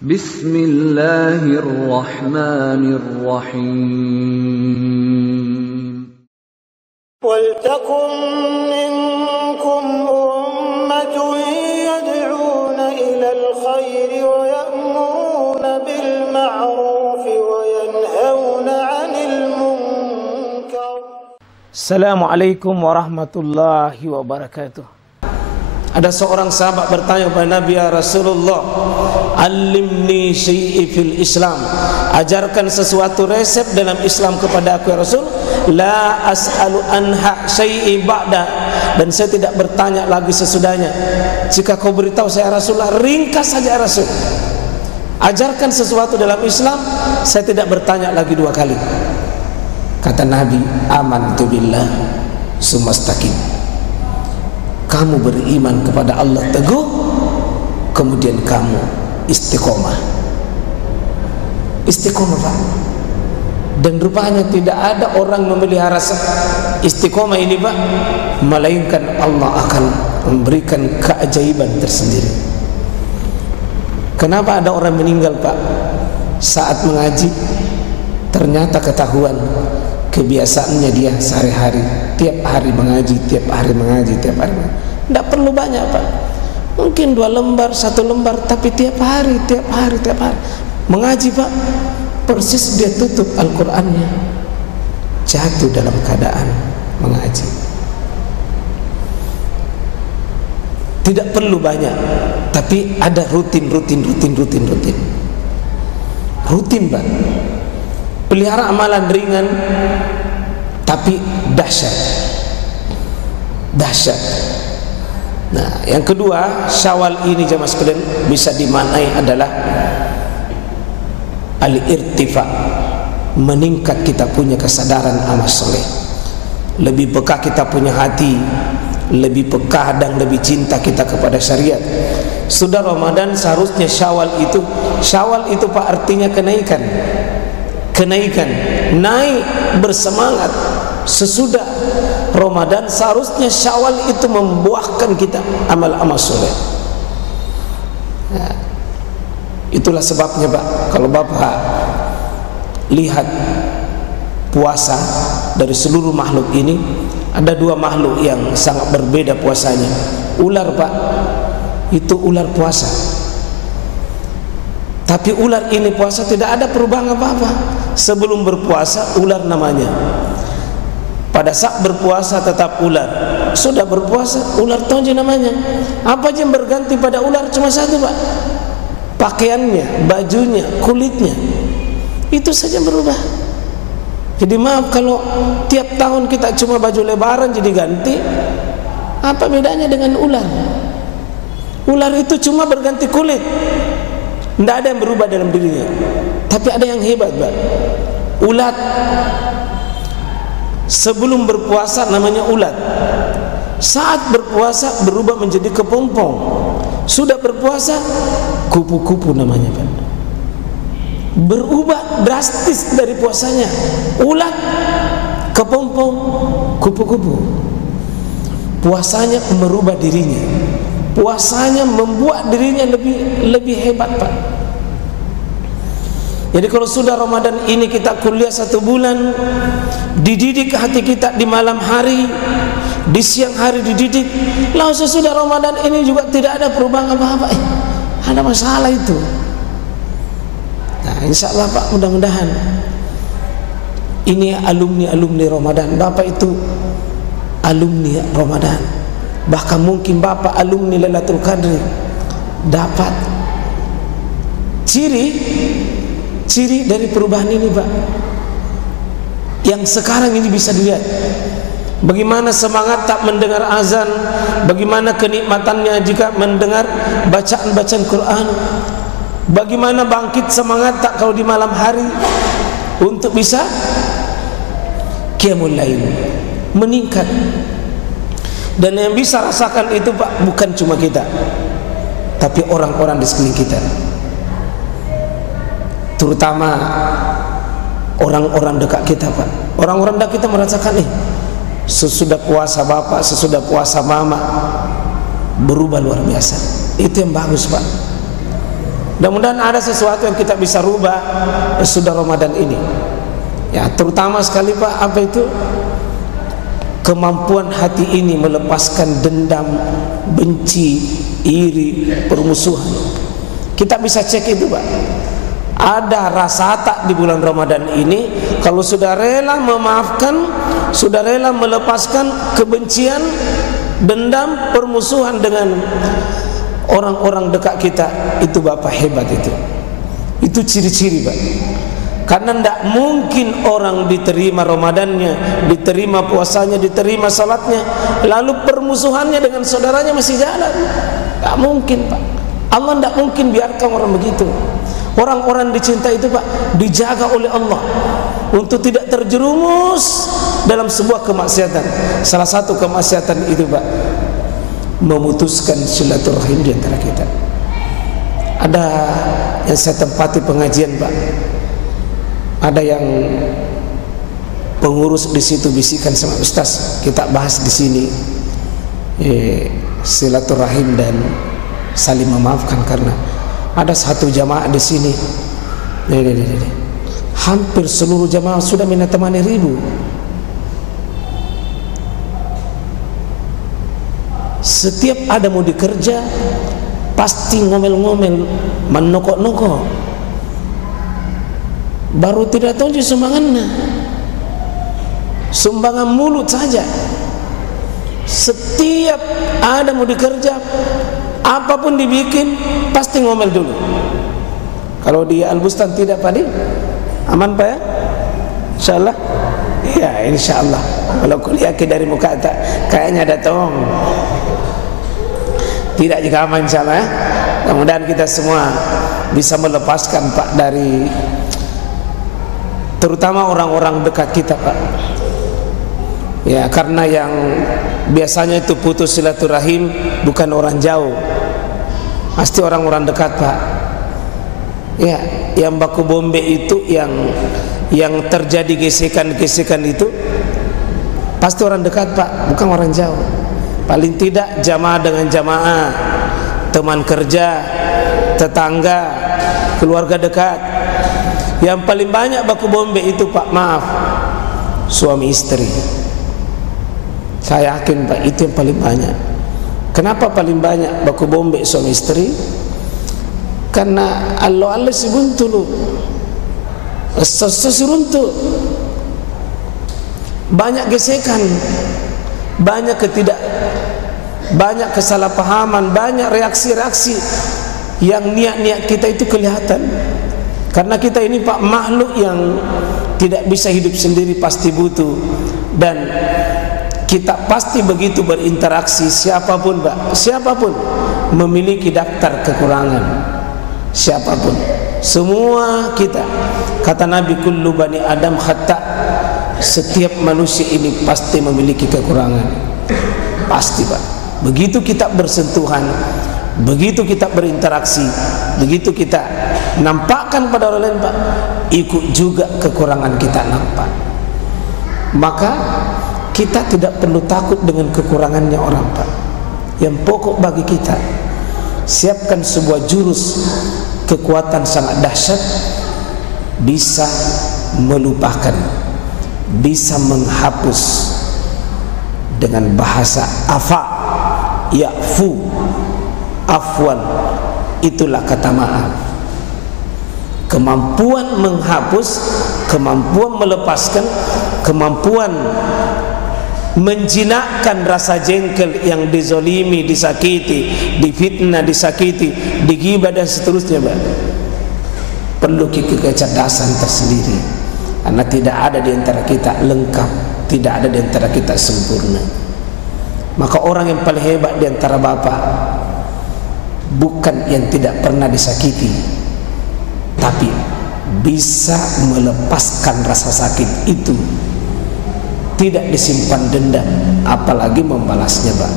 Bismillahirrahmanirrahim. Waltakum minkum ummatun yad'una ilal khairi wa ya'muruna bil ma'ruf wa yanhauna 'anil munkar. Assalamualaikum warahmatullahi wabarakatuh. Ada seorang sahabat bertanya kepada Nabi, ya Rasulullah, alimni syai'i fil Islam, ajarkan sesuatu resep dalam Islam kepada aku ya Rasul. La as'alu anha syai'i ba'da, dan saya tidak bertanya lagi sesudahnya. Jika kau beritahu saya Rasulullah, ringkas saja ya Rasul. Ajarkan sesuatu dalam Islam, saya tidak bertanya lagi dua kali. Kata Nabi, amantu billah sumastaqim. Kamu beriman kepada Allah teguh, kemudian kamu istiqomah. Istiqomah, Pak. Dan rupanya tidak ada orang memelihara istiqomah ini, Pak, melainkan Allah akan memberikan keajaiban tersendiri. Kenapa ada orang meninggal, Pak, saat mengaji? Ternyata ketahuan kebiasaannya dia sehari-hari, tiap hari mengaji, tiap hari mengaji, tiap hari mengaji. Tidak perlu banyak, Pak, mungkin 2 lembar, 1 lembar, tapi tiap hari mengaji, Pak. Persis dia tutup Al-Qurannya, jatuh dalam keadaan mengaji. Tidak perlu banyak, tapi ada rutin, Pak. Pelihara amalan ringan tapi dahsyat. Nah, yang kedua, Syawal ini jemaah sekalian bisa dimaknai adalah al-irtifa, meningkat kita punya kesadaran amal soleh, lebih peka kita punya hati, lebih peka dan lebih cinta kita kepada syariat. Sudah Ramadan seharusnya Syawal itu Pak, artinya kenaikan, naik bersemangat. Sesudah Ramadan seharusnya Syawal itu membuahkan kita amal-amal soleh. Nah, itulah sebabnya, Pak, kalau Bapak lihat puasa dari seluruh makhluk ini, ada 2 makhluk yang sangat berbeda puasanya. Ular, Pak, itu ular puasa. Tapi ular ini puasa tidak ada perubahan apa-apa. Sebelum berpuasa ular namanya, pada saat berpuasa tetap ular, sudah berpuasa ular tonji namanya. Apa yang berganti pada ular? Cuma satu, Pak, pakaiannya, bajunya, kulitnya, itu saja berubah. Jadi maaf kalau tiap tahun kita cuma baju lebaran jadi ganti. Apa bedanya dengan ular? Ular itu cuma berganti kulit, tidak ada yang berubah dalam dirinya. Tapi ada yang hebat, Pak. Ulat sebelum berpuasa namanya ulat, saat berpuasa berubah menjadi kepompong. Sudah berpuasa kupu-kupu namanya, Pak. Berubah drastis dari puasanya. Ulat, kepompong, kupu-kupu. Puasanya merubah dirinya. Puasanya membuat dirinya lebih hebat, Pak. Jadi kalau sudah Ramadan ini kita kuliah 1 bulan, dididik hati kita di malam hari, di siang hari dididik. Lalu sesudah Ramadan ini juga tidak ada perubahan apa-apa. Ada masalah itu. Nah, insya Allah, Pak, mudah-mudahan ini alumni Ramadan. Bapak itu alumni Ramadan. Bahkan mungkin Bapak alumni Lailatul Qadri. Dapat ciri dari perubahan ini, Pak, yang sekarang ini bisa dilihat. Bagaimana semangat tak mendengar azan, bagaimana kenikmatannya jika mendengar bacaan-bacaan Quran, bagaimana bangkit semangat tak kalau di malam hari untuk bisa qiyamul lail, meningkat. Dan yang bisa rasakan itu, Pak, bukan cuma kita, tapi orang-orang di sekeliling kita, terutama orang-orang dekat kita, Pak. Orang-orang dekat kita merasakan sesudah puasa Bapak, sesudah puasa Mama berubah luar biasa. Itu yang bagus, Pak. Mudah-mudahan ada sesuatu yang kita bisa rubah sudah Ramadan ini. Ya, terutama sekali Pak, apa itu? Kemampuan hati ini melepaskan dendam, benci, iri, permusuhan. Kita bisa cek itu Pak. Ada rasa tak di bulan Ramadan ini, kalau sudah rela memaafkan, sudah rela melepaskan kebencian, dendam, permusuhan dengan orang-orang dekat kita, itu Bapak hebat itu. Itu ciri-ciri Pak. Karena tidak mungkin orang diterima Ramadannya, diterima puasanya, diterima salatnya, lalu permusuhannya dengan saudaranya masih jalan. Tidak mungkin Pak. Allah tidak mungkin biarkan orang begitu. Orang-orang dicintai itu Pak dijaga oleh Allah untuk tidak terjerumus dalam sebuah kemaksiatan. Salah satu kemaksiatan itu Pak, memutuskan silaturahim di antara kita. Ada yang saya tempati pengajian Pak, ada yang pengurus di situ bisikan sama Ustaz, kita bahas di sini silaturahim dan saling memaafkan, karena ada satu jamaah di sini, hampir seluruh jamaah sudah menemani ribu. Setiap ada mau dikerja, pasti ngomel-ngomel, menokok-nokok. Baru tidak tahu sumbangannya, sumbangan mulut saja. Setiap ada mau dikerja, apapun dibikin pasti ngomel dulu. Kalau di Al-Bustan tidak Pak, aman Pak ya? Insyaallah. Ya insyaallah. Kalau kuliah dari muka tak, kayaknya ada tong. Tidak juga aman insyaallah ya. Mudah-mudahan kita semua bisa melepaskan Pak dari, terutama orang-orang dekat kita Pak. Ya, karena yang biasanya itu putus silaturahim bukan orang jauh, pasti orang-orang dekat Pak. Ya, yang baku bombe itu, yang terjadi gesekan-gesekan itu pasti orang dekat Pak, bukan orang jauh. Paling tidak jamaah dengan jamaah, teman kerja, tetangga, keluarga dekat. Yang paling banyak baku bombe itu Pak, maaf, suami istri. Saya yakin Pak, itu yang paling banyak. Kenapa paling banyak baku bombe suami istri? Karena Allah si buntulu, si runtuh, banyak gesekan, banyak banyak kesalahpahaman, banyak reaksi-reaksi yang niat-niat kita itu kelihatan. Karena kita ini Pak makhluk yang tidak bisa hidup sendiri, pasti butuh, dan kita pasti begitu berinteraksi. Siapapun Pak, siapapun memiliki daftar kekurangan, siapapun, semua kita. Kata Nabi, kullu bani Adam khata', setiap manusia ini pasti memiliki kekurangan, pasti Pak. Begitu kita bersentuhan, begitu kita berinteraksi, begitu kita nampakkan pada orang lain Pak, ikut juga kekurangan kita nampak. Maka kita tidak perlu takut dengan kekurangannya orang Pak. Yang pokok bagi kita, siapkan sebuah jurus kekuatan sangat dahsyat, bisa melupakan, bisa menghapus dengan bahasa afa, ya'fu, afwan, itulah kata maaf. Kemampuan menghapus, kemampuan melepaskan, kemampuan menjinakkan rasa jengkel yang dizolimi, disakiti, difitnah, disakiti, digibah dan seterusnya Pak. Perlu kecerdasan tersendiri, karena tidak ada di antara kita lengkap, tidak ada di antara kita sempurna. Maka orang yang paling hebat di antara Bapak bukan yang tidak pernah disakiti, tapi bisa melepaskan rasa sakit itu, tidak disimpan dendam, apalagi membalasnya Pak.